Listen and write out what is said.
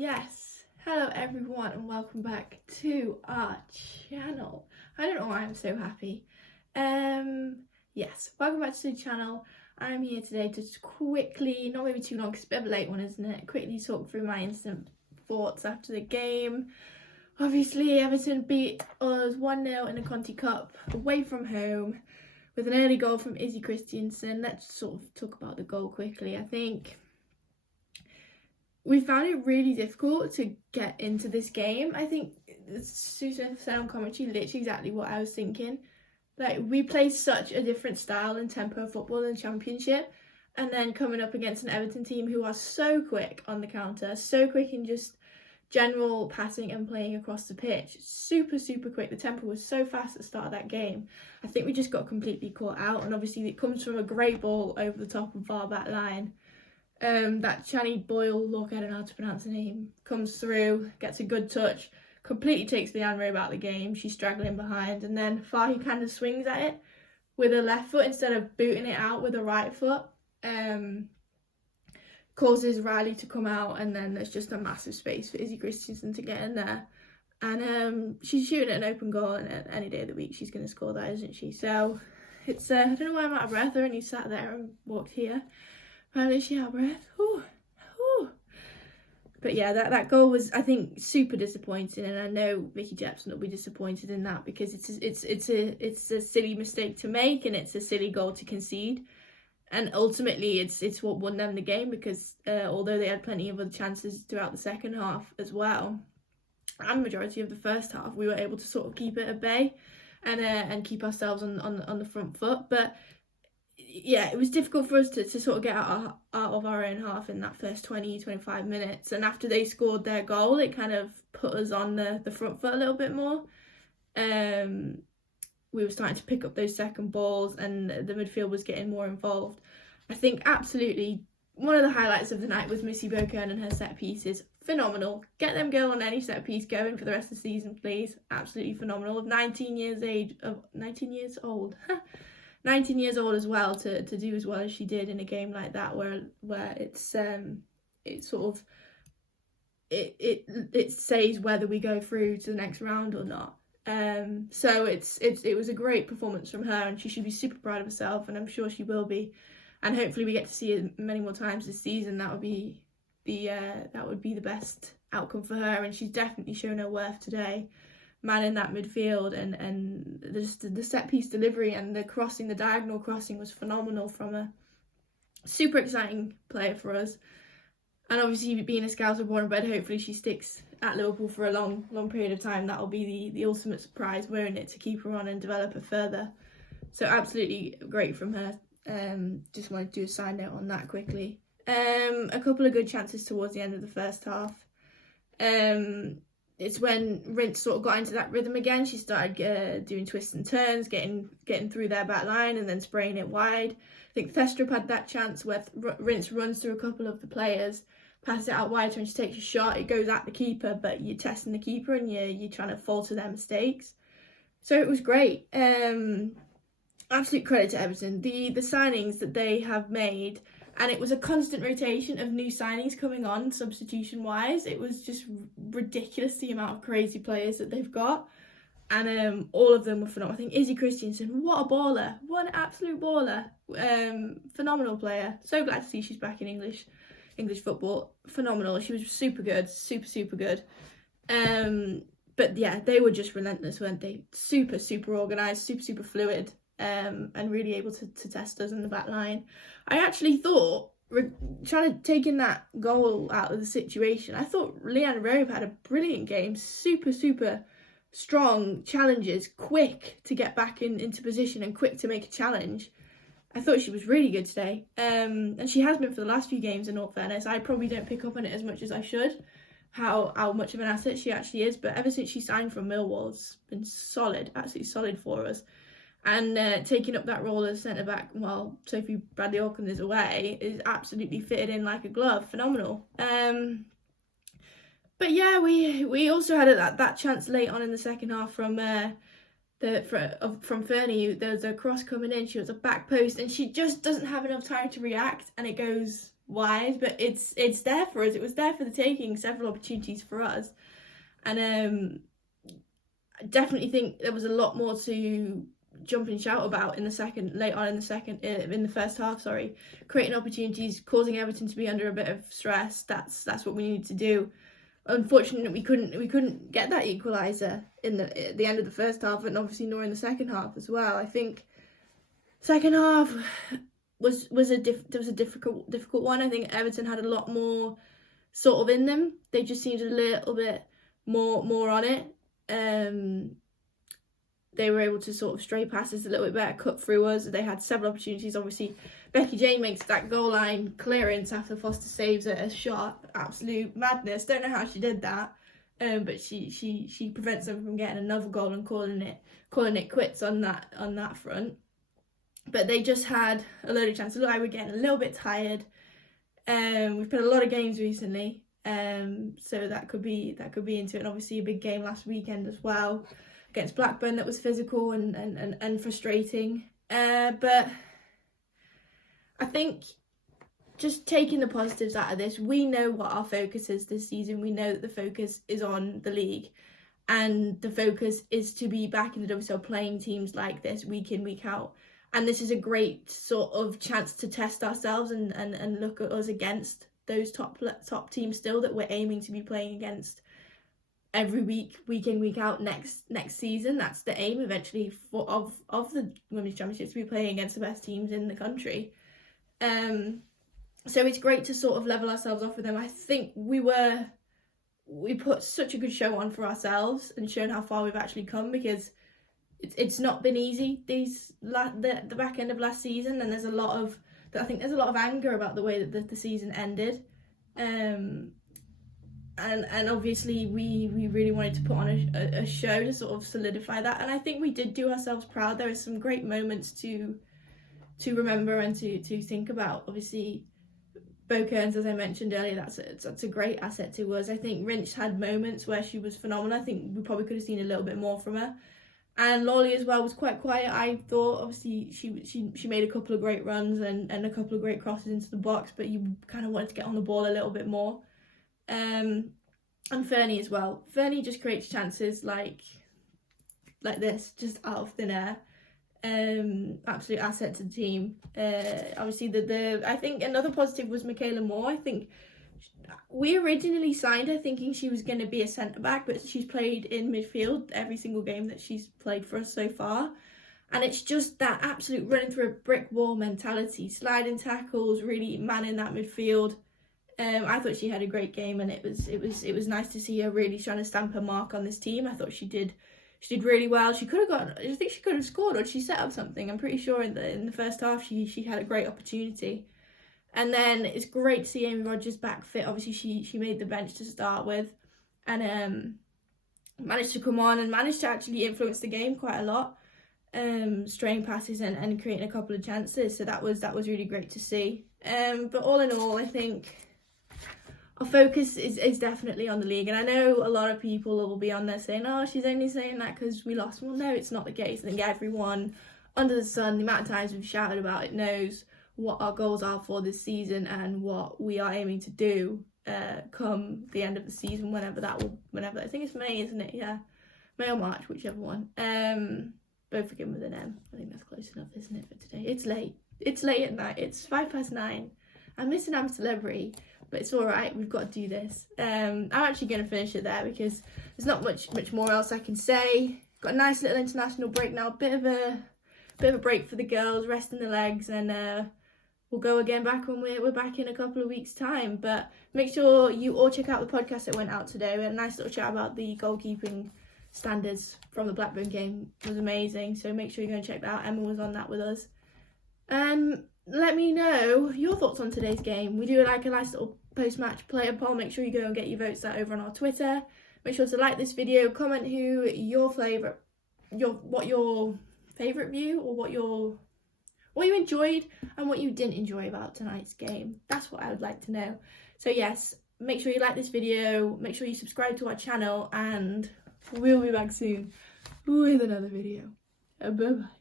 Yes, hello everyone and welcome back to our channel. I don't know why I'm so happy. Yes, welcome back to the channel. I'm here today to just quickly, not maybe too long because it's a bit of a late one, isn't it? Quickly talk through my instant thoughts after the game. Obviously, Everton beat us 1-0 in the Conti Cup away from home with an early goal from Izzy Christiansen. Let's sort of talk about the goal quickly. I think we found it really difficult to get into this game. I think Susan said on commentary literally exactly what I was thinking. Like, we play such a different style and tempo of football in the Championship, and then coming up against an Everton team who are so quick on the counter, so quick in just general passing and playing across the pitch. Super quick. The tempo was so fast at the start of that game. I think we just got completely caught out, and obviously it comes from a great ball over the top of our back line. That Channy Boyle, look, I don't know how to pronounce the name, comes through, gets a good touch, completely takes Leanne Rowe out of the game. She's straggling behind, and then Fahy kind of swings at it with her left foot instead of booting it out with her right foot. Causes Riley to come out, and then there's just a massive space for Izzy Christensen to get in there. And she's shooting at an open goal, and any day of the week she's going to score that, isn't she? So it's, I don't know why I'm out of breath. I only sat there and walked here. Apparently she out of breath. Ooh. But yeah, that goal was, I think, super disappointing, and I know Vicky Jepson will be disappointed in that because it's a silly mistake to make, and it's a silly goal to concede, and ultimately it's what won them the game because although they had plenty of other chances throughout the second half as well, and majority of the first half, we were able to sort of keep it at bay and keep ourselves on the front foot. But yeah, it was difficult for us to sort of get out of our own half in that first 20-25 minutes. And after they scored their goal, it kind of put us on the front foot a little bit more. We were starting to pick up those second balls, and the midfield was getting more involved. I think absolutely one of the highlights of the night was Missy Bokern and her set pieces. Phenomenal. Get them girl on any set piece going for the rest of the season, please. Absolutely phenomenal. Of 19 years old. 19 years old as well, to do as well as she did in a game like that, where it's sort of it says whether we go through to the next round or not. So it was a great performance from her, and she should be super proud of herself, and I'm sure she will be. And hopefully we get to see it many more times this season. That would be the best outcome for her, and she's definitely shown her worth today. Man in that midfield, and the set piece delivery and the diagonal crossing was phenomenal from a super exciting player for us. And obviously, being a Scouser born and bred, hopefully she sticks at Liverpool for a long period of time. That'll be the ultimate surprise, won't it, to keep her on and develop her further. So absolutely great from her. Just wanted to do a side note on that quickly. A couple of good chances towards the end of the first half. It's when Rince sort of got into that rhythm again. She started doing twists and turns, getting through their back line and then spraying it wide. I think Thestrup had that chance where Rince runs through a couple of the players, passes it out wide to her, and she takes a shot. It goes at the keeper, but you're testing the keeper and you're trying to falter their mistakes. So it was great. Absolute credit to Everton. The signings that they have made, and it was a constant rotation of new signings coming on substitution-wise. It was just ridiculous, the amount of crazy players that they've got. And all of them were phenomenal. I think Izzy Christiansen, what a baller. What an absolute baller. Phenomenal player. So glad to see she's back in English football. Phenomenal. She was super good. Super good. But yeah, they were just relentless, weren't they? Super organised, super fluid. And really able to test us in the back line. I actually thought, trying to taking that goal out of the situation, I thought Leanne Rowe had a brilliant game. Super strong challenges, quick to get back into position and quick to make a challenge. I thought she was really good today. And she has been for the last few games, in all fairness. I probably don't pick up on it as much as I should, how much of an asset she actually is. But ever since she signed from Millwall, it's been solid, absolutely solid for us. And taking up that role as centre-back while Sophie Bradley-Auckland is away is absolutely fitted in like a glove. Phenomenal. But yeah, we also had that chance late on in the second half from Fernie. There was a cross coming in, she was a back post, and she just doesn't have enough time to react, and it goes wise, but it's there for us. It was there for the taking, several opportunities for us. And I definitely think there was a lot more to jump and shout about in the first half, creating opportunities, causing Everton to be under a bit of stress. That's what we needed to do. Unfortunately, we couldn't get that equaliser at the end of the first half, and obviously nor in the second half as well. I think second half was a difficult one. I think Everton had a lot more sort of in them. They just seemed a little bit more on it. They were able to sort of stray passes a little bit better, cut through us. They had several opportunities. Obviously, Becky Jane makes that goal line clearance after Foster saves a shot. Absolute madness. Don't know how she did that, but she prevents them from getting another goal and calling it quits on that front. But they just had a load of chances. Look, we're getting a little bit tired. We've played a lot of games recently, so that could be into it. And obviously a big game last weekend as well against Blackburn that was physical and frustrating. But I think just taking the positives out of this, we know what our focus is this season. We know that the focus is on the league, and the focus is to be back in the WSL playing teams like this week in, week out. And this is a great sort of chance to test ourselves and look at us against those top teams still that we're aiming to be playing against every week in, week out next season. That's the aim eventually of the Women's Championships, to be playing against the best teams in the country. So it's great to sort of level ourselves off with them. I think we put such a good show on for ourselves and shown how far we've actually come, because it's not been easy the back end of last season, and there's a lot of anger about the way that the season ended, and obviously we really wanted to put on a show to sort of solidify that, and I think we did do ourselves proud. There were some great moments to remember and to think about. Obviously, Bo Kearns, as I mentioned earlier, that's a great asset to us. I think Rinch had moments where she was phenomenal. I think we probably could have seen a little bit more from her. And Lawley as well was quite quiet, I thought. Obviously, she made a couple of great runs and a couple of great crosses into the box, but you kind of wanted to get on the ball a little bit more. And Fernie as well. Fernie just creates chances like this, just out of thin air. Absolute asset to the team. Obviously, I think another positive was Michaela Moore. I think we originally signed her thinking she was going to be a centre-back, but she's played in midfield every single game that she's played for us so far. And it's just that absolute running through a brick wall mentality, sliding tackles, really manning that midfield. I thought she had a great game, and it was nice to see her really trying to stamp her mark on this team. I thought she did really well. She could have I think she could have scored, or she set up something. I'm pretty sure in the first half she had a great opportunity. And then it's great to see Amy Rogers back fit. Obviously, she made the bench to start with, and managed to come on and managed to actually influence the game quite a lot, straying passes and creating a couple of chances. So that was really great to see. But all in all, I think our focus is definitely on the league. And I know a lot of people will be on there saying, "Oh, she's only saying that because we lost." Well, no, it's not the case. I think everyone under the sun, the amount of times we've shouted about it, knows what our goals are for this season and what we are aiming to do come the end of the season, whenever I think it's May, isn't it? Yeah, May or March, whichever one. Both begin with an M. I think that's close enough, isn't it, for today? It's late at night. It's 9:05. I'm missing out celebrity, but it's all right. We've got to do this. I'm actually going to finish it there because there's not much more else I can say. Got a nice little international break now. Bit of a break for the girls, resting the legs, and we'll go again back when we're back in a couple of weeks' time. But make sure you all check out the podcast that went out today. We had a nice little chat about the goalkeeping standards from the Blackburn game. It was amazing. So make sure you go and check that out. Emma was on that with us. And let me know your thoughts on today's game. We do like a nice little post-match player poll. Make sure you go and get your votes out over on our Twitter. Make sure to like this video, comment what your favourite view, or what you enjoyed and what you didn't enjoy about tonight's game. That's what I would like to know. So yes, make sure you like this video, make sure you subscribe to our channel, and we'll be back soon with another video. Bye bye.